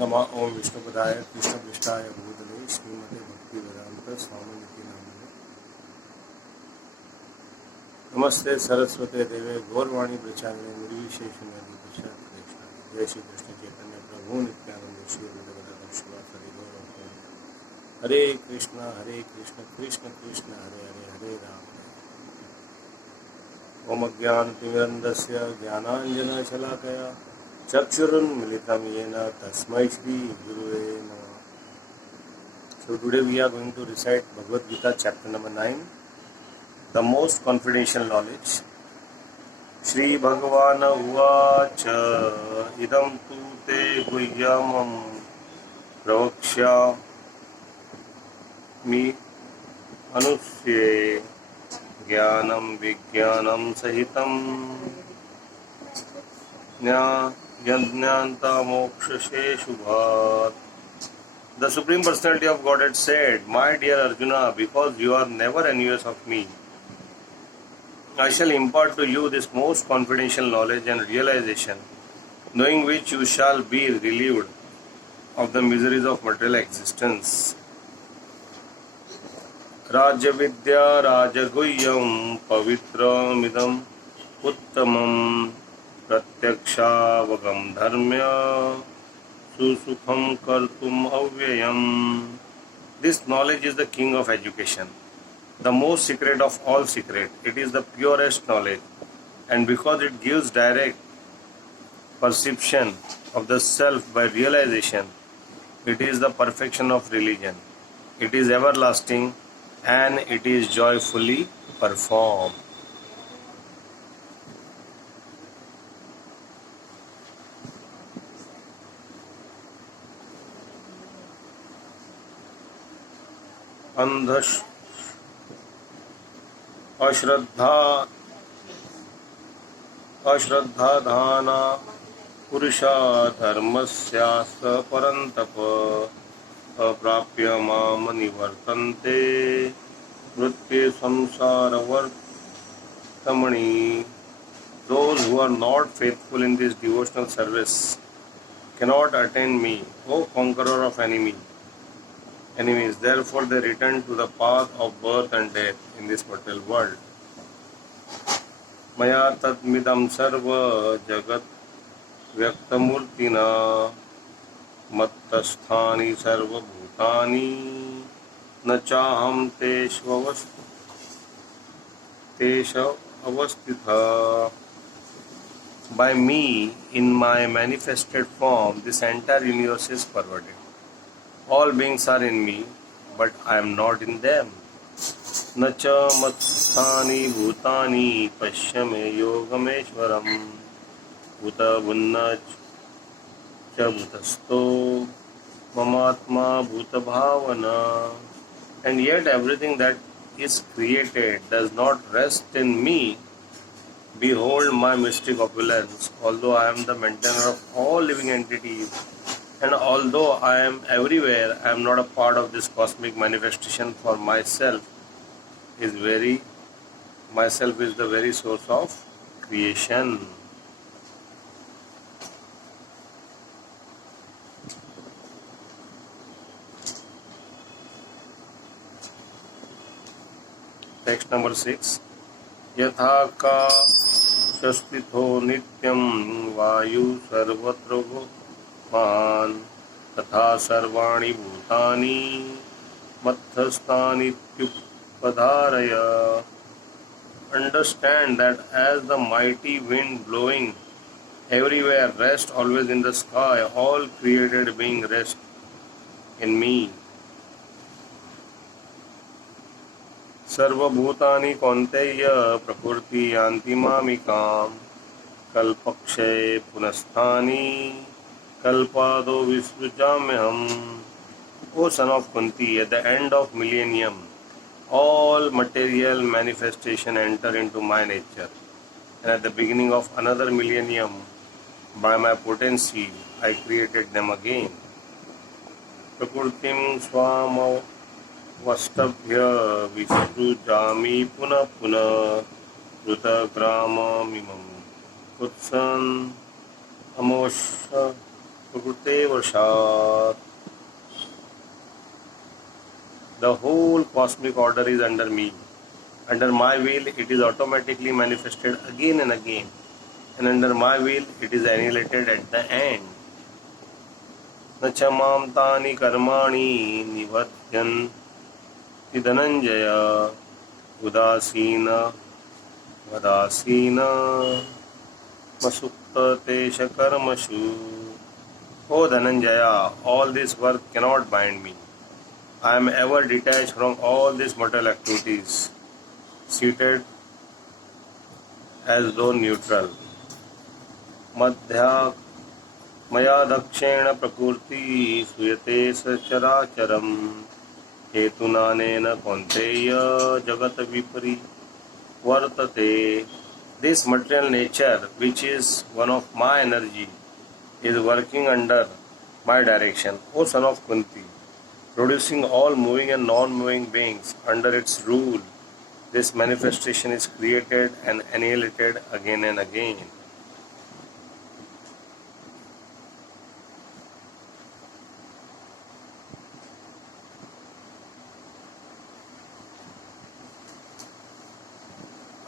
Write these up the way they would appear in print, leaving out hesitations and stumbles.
नमः ओं विष्णुपदाय कृष्णपृष्ठाय भूतले श्रीमते भक्तिवेदांत स्वामिनिति नामिने। नमस्ते सरस्वते देवे गौरवाणी प्रचारिणे निर्विशेषज्ञानी प्रचारिणे। जय श्री कृष्ण चैतन्य प्रभु नित्यानंद श्री अद्वैत शिवासादि गौरभक्तवृंद। हरे कृष्ण कृष्ण कृष्ण हरे हरे हरे राम। ओम अज्ञानतिमिरन्धस्य ज्ञानाञ्जनशलाकया चक्षुरुन्मिलितं येन तस्मै श्री गुरुवे नमः। So today we are going to recite Bhagavad Gita chapter number 9, the most confidential knowledge. Shri Bhagavan Uvacha idam tu te guhyamam pravakshyami anusye jnanam vijnanam sahitam yajnanta mokshase shubhat. The Supreme Personality of Godhead said, "My dear Arjuna, because you are never envious of me, I shall impart to you this most confidential knowledge and realization, knowing which you shall be relieved of the miseries of material existence." Raja Vidya Rajaguhyam Pavitramidam Uttamam Pratyakshavagam Dharmya Susukham Kartum Avyayam. This knowledge is the king of education, the most secret of all secret. It is the purest knowledge, and because it gives direct perception of the self by realization, it is the perfection of religion. It is everlasting and it is joyfully performed. Andhash ashraddha dhana purusha dharmasya parantapa अप्राप्य माम निवर्तन्ते वृत्ते samsara vartamani. Those who are not faithful in this devotional service cannot attain me, O conqueror of enemies. Therefore they return to the path of birth and death in this mortal world. Maya tadmidam sarva jagat vyaktamurtina mattasthani sarva bhutani न चाहम तेषु avastitha. By me, in my manifested form, this entire universe is pervaded. All beings are in me, but I am not in them. न च मत्स्थानि भूतानि पश्य मे योगमेश्वरम् उत बुन्न च भूतस्थो ममात्मा भूतभावना. And yet everything that is created does not rest in me. Behold my mystic opulence. Although I am the maintainer of all living entities, and although I am everywhere, I am not a part of this cosmic manifestation, for myself is the very source of creation. Text number 6. यथा का स्थितो नित्यं वायु सर्वत्र मान तथा सर्वाणि भूतानि मध्यस्थानीत्युपधारय. Understand that as the mighty wind blowing everywhere rests always in the sky, all created beings rest in me. सर्वभूतानि कौन्तेय प्रकृति यान्ति मामिकाम् कल्पक्षये पुनस्तानि कल्पादो विसृजाम्यहम्. O son of Kunti, at the end of millennium, all material manifestation enter into my nature, and at the beginning of another millennium, by my potency, I created them again. Prakritim swam वष्टभ्य विसृजामि पुनः पुनः ऋतग्राममिमं कुत्सन् अमोष Prakrute Varshat. The whole cosmic order is under me. Under my will, it is automatically manifested again and again. And under my will, it is annihilated at the end. न च मां तानि कर्माणि निबध्यन्ति धनञ्जय उदासीन वदासीन मसुप्त तेष कर्मसु. O Dhananjaya, all this work cannot bind me. I am ever detached from all these mortal activities, seated as though neutral. Madhya Maya Dakshena Prakurti Suyate Sacharacharam Hetunanena Konteya Jagat Vipari Vartate. This material nature, which is one of my energy, is working under my direction, O son of Kunti, producing all moving and non-moving beings under its rule. This manifestation is created and annihilated again and again.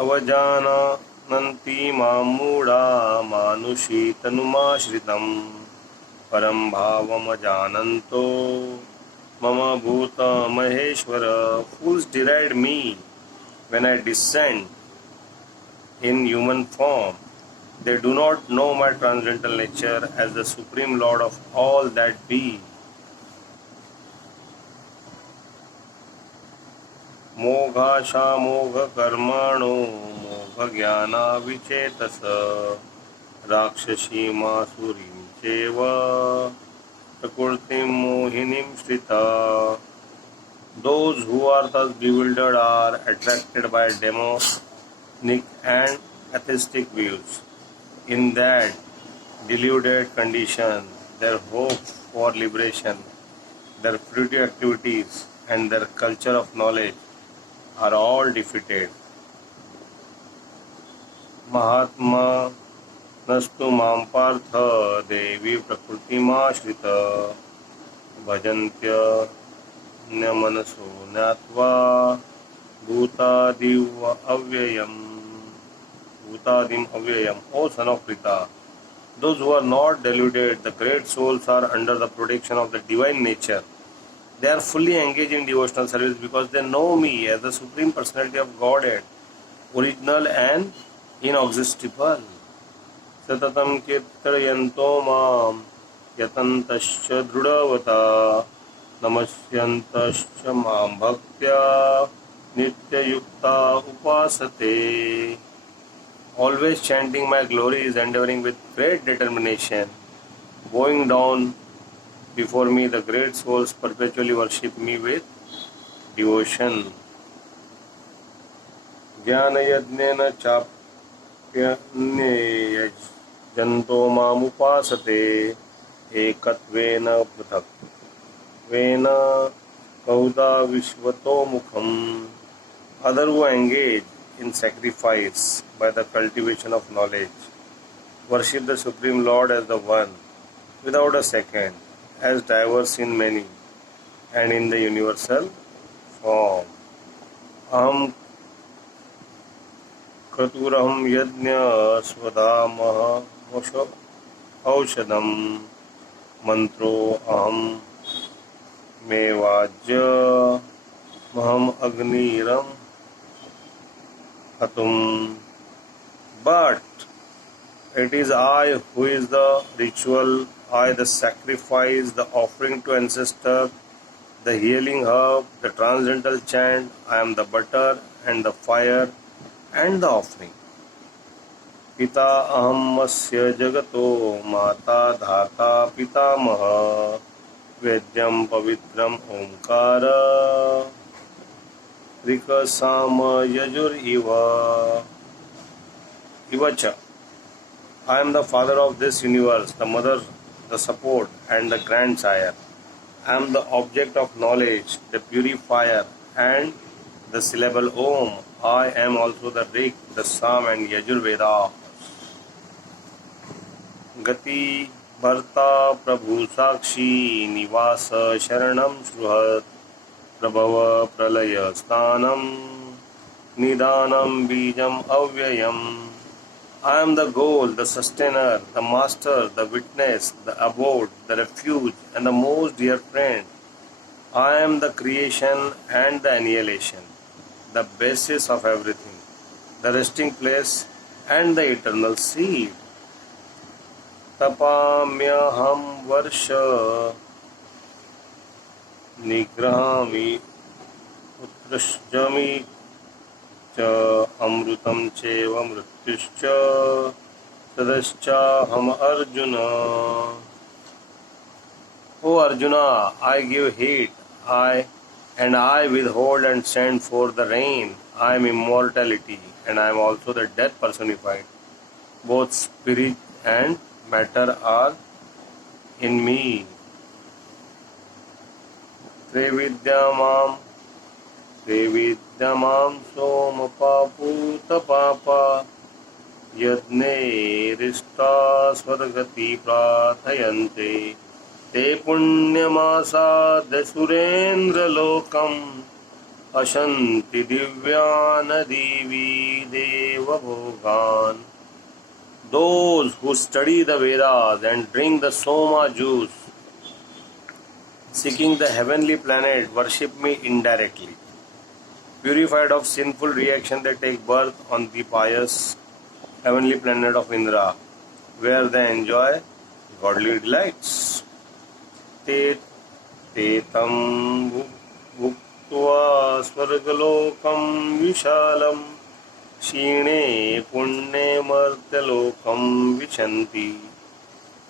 अवजानन्ति मां मूढा मानुषी तनुमाश्रितं परं भावमजानन्तो मम भूत Maheshwar. Fools deride me when I descend in human form. They do not know my transcendental nature as the Supreme Lord of all that be. मोघाशा मोघ कर्माणो मोघ ज्ञाना विचेतस राक्षसी मासुरीं चैव प्रकृतिं मोहिनीं Shrita. Those who are thus bewildered are attracted by demonic and atheistic views. In that deluded condition, their hope for liberation, their fruitive activities, and their culture of knowledge are all defeated. Mahatma nastu mam partha devi prakrutimāśrita bhajantya manaso nyatva bhutadim avyayam. O son of Prita, those who are not deluded, the great souls, are under the protection of the divine nature. They are fully engaged in devotional service because they know me as the Supreme Personality of Godhead, original and inexhaustible. Satatam kirtayanto mam yatantascha drudavata namasyantascha mam bhaktya nityayukta upasate. Always chanting my glories, endeavoring with great determination, bowing down before me, the great souls perpetually worship me with devotion. Jnana yajnena chapyane janto mam upasate ekatvena prathakvena kauda vishvato mukham. Others who engage in sacrifice by the cultivation of knowledge worship the Supreme Lord as the One, without a second, as diverse in many and in the universal form. Aham kraturaham yajna swadhamah aushadam mantro aham mevajya maham agniram hatum. But it is I who is the ritual, I the sacrifice, the offering to ancestor, the healing herb, the transcendental chant. I am the butter and the fire and the offering. Pita aham masya jagato mata dhata pitamaha vedyam pavitram omkara rikasama yajur ivacha. I am the father of this universe, the mother, the support, and the grandsire. I am the object of knowledge, the purifier, and the syllable Om. I am also the Rik, the Sam, and Yajur Veda. Gati भर्ता प्रभु साक्षी निवास शरणं सुहृत् प्रभव प्रलय स्थानं निदानं बीजम् अव्ययम्. I am the goal, the sustainer, the master, the witness, the abode, the refuge, and the most dear friend. I am the creation and the annihilation, the basis of everything, the resting place and the eternal seed. Tapamyaham varsha nigrahami utrashjami च अमृतं चैव मृत्युश्च तदश्चाहम Arjun. O Arjuna, I give heat, I withhold and send forth the rain. I am immortality, and I am also the death personified. Both spirit and matter are in me. Trividyamam सोमपापूतपापा यज्ञैरिष्टा स्वर्गति प्रार्थयन्ते ते पुण्यमासाद्य सुरेन्द्रलोकम् अशन्ति दिव्यानदीवी देवभोगान्. Those who study the Vedas and drink the Soma juice, seeking the heavenly planet, worship me indirectly. Purified of sinful reaction, they take birth on the pious heavenly planet of Indra, where they enjoy godly delights. Te tam bhuktva swargalokam vishalam shine punne martyalokam vichanti.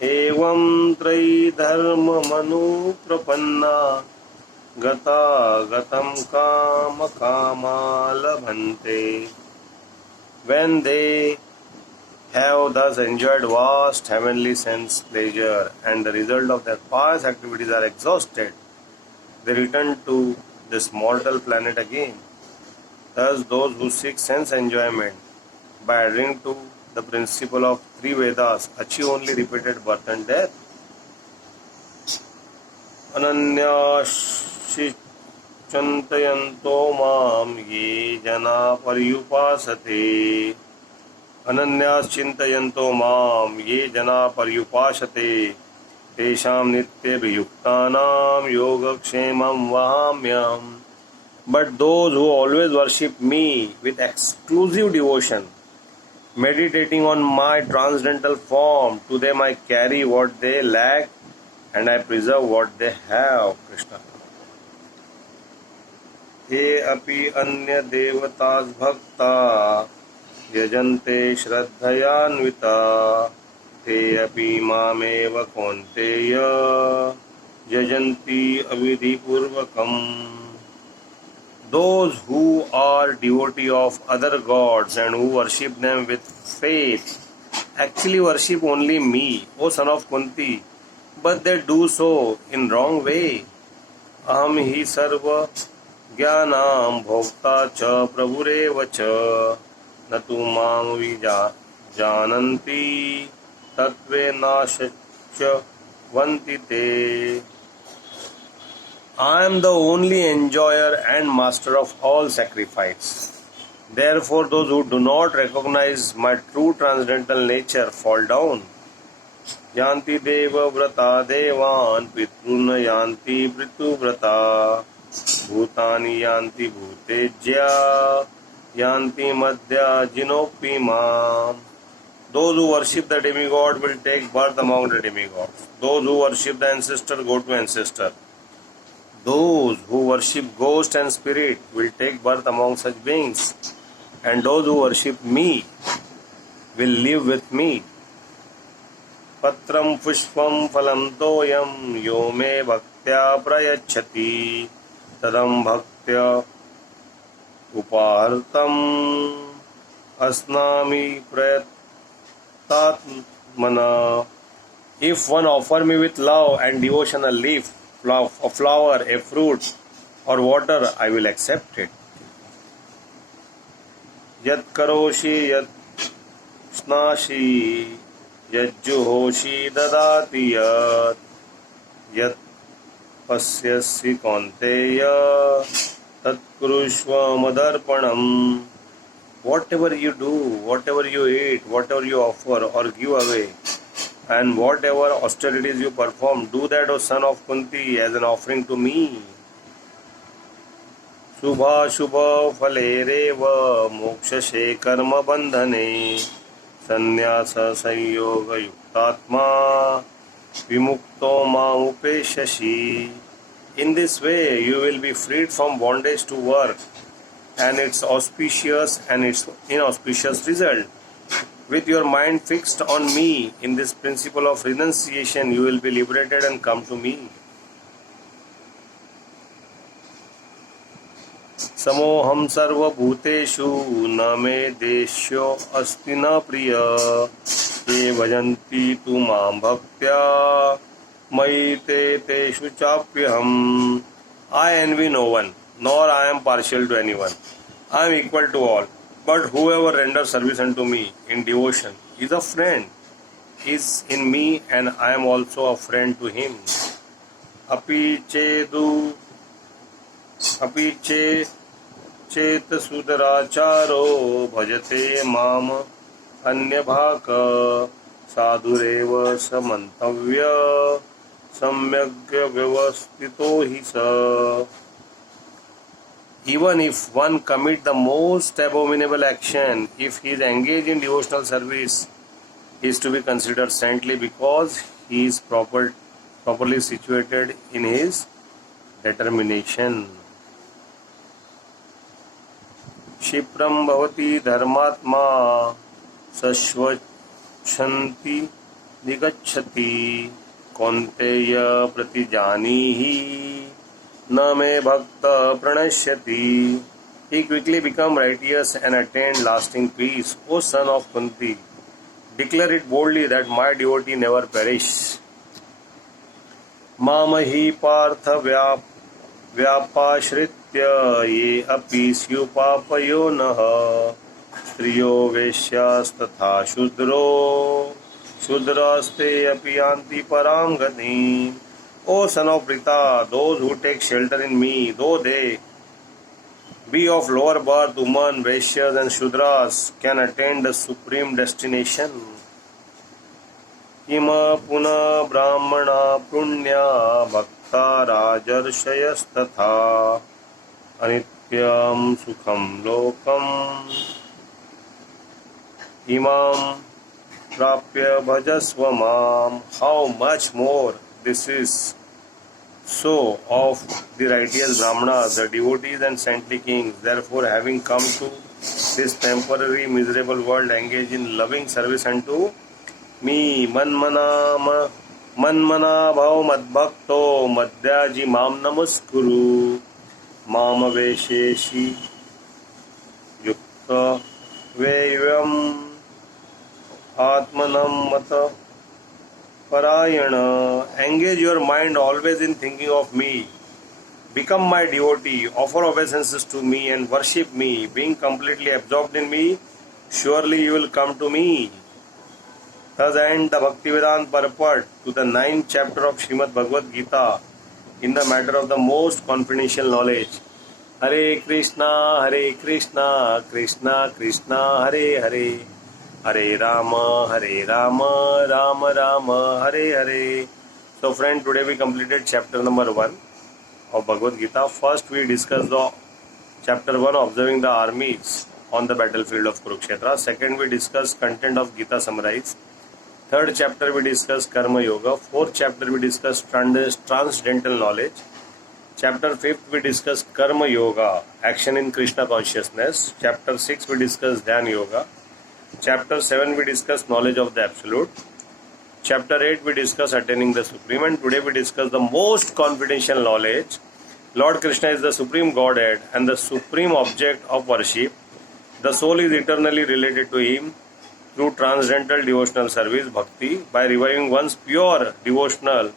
Evam trai dharma manu prapanna gata gatam kama kama labhante. When they have thus enjoyed vast heavenly sense pleasure and the result of their pious activities are exhausted, they return to this mortal planet again. Thus those who seek sense enjoyment by adhering to the principle of three Vedas achieve only repeated birth and death. Ananyashichantayanto mam ye jana paryupasate. Ananyashchintayanto mam ye jana paryupasate. Tesham nityabhiyuktanam yogakshemam vahamyam. But those who always worship me with exclusive devotion, meditating on my transcendental form, to them I carry what they lack and I preserve what they have. Krishna. Ye api anya devatas bhakta yajante shraddhayanvita te api mameva konteya yajanti avidhi purvakam. Those who are devotee of other gods and who worship them with faith actually worship only me, O son of Kunti, but they do so in wrong way. Aham hi sarva jnanam bhokta cha prabhureva cha natu mam vijananti tatve nashacha vanti te. I am the only enjoyer and master of all sacrifice. Therefore, those who do not recognize my true transcendental nature fall down. Yanti deva vrata devan pitruna yanti pritu vrata bhutani yanti bhutejya yanti madhya jinopi mam. Those who worship the demigod will take birth among the demigods. Those who worship the ancestor go to ancestor. Those who worship ghost and spirit will take birth among such beings, and those who worship me will live with me. Patram pushpam phalam toyam yo me bhaktya prayachati tadam bhaktya upartam asnami prayatatmana. If one offer me with love and devotion a leaf, a flower, a fruit, or water, I will accept it. Yat karoshi, yat snashi, यज्जुहोषि ददाति यत् पश्यसि कौन्तेय तत्कुरुष्व मदर्पणम्. Whatever you do, whatever you eat, whatever you offer or give away, and whatever austerities you perform, do that, O son of Kunti, as an offering to me. शुभाशुभ फलेरेव मोक्षसे कर्म बंधने संन्यास संयोग युक्तात्मा विमुक्तो मामुपेष्यसि. In this way, you will be freed from bondage to work and its auspicious and its inauspicious result. With your mind fixed on me in this principle of renunciation, you will be liberated and come to me. समोहम सर्वभूतेषु न मे देश्यो अस्ति न प्रिय ये भजन्ति तु मां भक्त्या मयि ते तेषु चाप्यहम्. I envy no one, nor I am partial to anyone. I am equal to all. But whoever renders service unto me in devotion is a friend, is in me, and I am also a friend to him. Api चेत सुदराचारो भजते माम अन्यभाक साधुरेव समन्तव्य सम्यग् व्यवस्थितो हि स. Even if one commit the most abominable action, if he is engaged in devotional service, he is to be considered saintly because he is properly situated in his determination. क्षिप्रं भवति धर्मात्मा सश्वच्छन्ति निगच्छति कौन्तेय प्रतिजानीहि न मे भक्त प्रणश्यति. He quickly become righteous and attain lasting peace. O son of Kunti, declare it boldly that my devotee never perish. मामहि Partha व्यापाश्रित्य ये अपि स्युपापयो नः स्त्रियो वेश्यास्तथा शूद्रास्ते अपि यान्ति परां गतिम्. O son of Pritha, those who take shelter in me, though they be of lower birth, women, Vaishyas and Shudras, can attain the supreme destination. Ima puna brahmana punya bhakta rajarshayasthatha anityam sukham lokam imam prapya bhajasva mam. How much more this is so of the righteous Brahmanas, the devotees and saintly kings. Therefore, having come to this temporary miserable world, engage in loving service unto me. Manmana bhav madbhakto madhyaji mam namaskuru mam vesheshi yukta vevam atmanam mata Parayana. Engage your mind always in thinking of me. Become my devotee, offer obeisances to me and worship me. Being completely absorbed in me, surely you will come to me. Thus end the Bhaktivedanta purport to the 9th chapter of Srimad Bhagavad Gita in the matter of the most confidential knowledge. Hare Krishna, Krishna Krishna, Hare Hare. Hare Rama, Rama Rama, Hare Hare. So friend, today we completed chapter number 1 of Bhagavad Gita. First we discussed the chapter 1, observing the armies on the battlefield of Kurukshetra. Second we discussed content of Gita summarized. Third chapter we discussed Karma Yoga. Fourth chapter we discussed transcendental knowledge. Chapter 5th we discussed Karma Yoga, action in Krishna consciousness. Chapter 6 we discussed Dhyana Yoga. Chapter 7 we discuss knowledge of the Absolute. Chapter 8 we discuss attaining the Supreme, and today we discuss the most confidential knowledge. Lord Krishna is the Supreme Godhead and the supreme object of worship. The soul is eternally related to Him through transcendental devotional service, bhakti. By reviving one's pure devotion,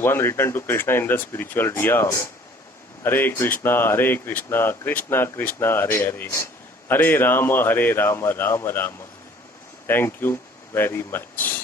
one return to Krishna in the spiritual realm. Hare Krishna, Krishna Krishna, Hare Hare. Hare Rama, Rama Rama. Thank you. very much.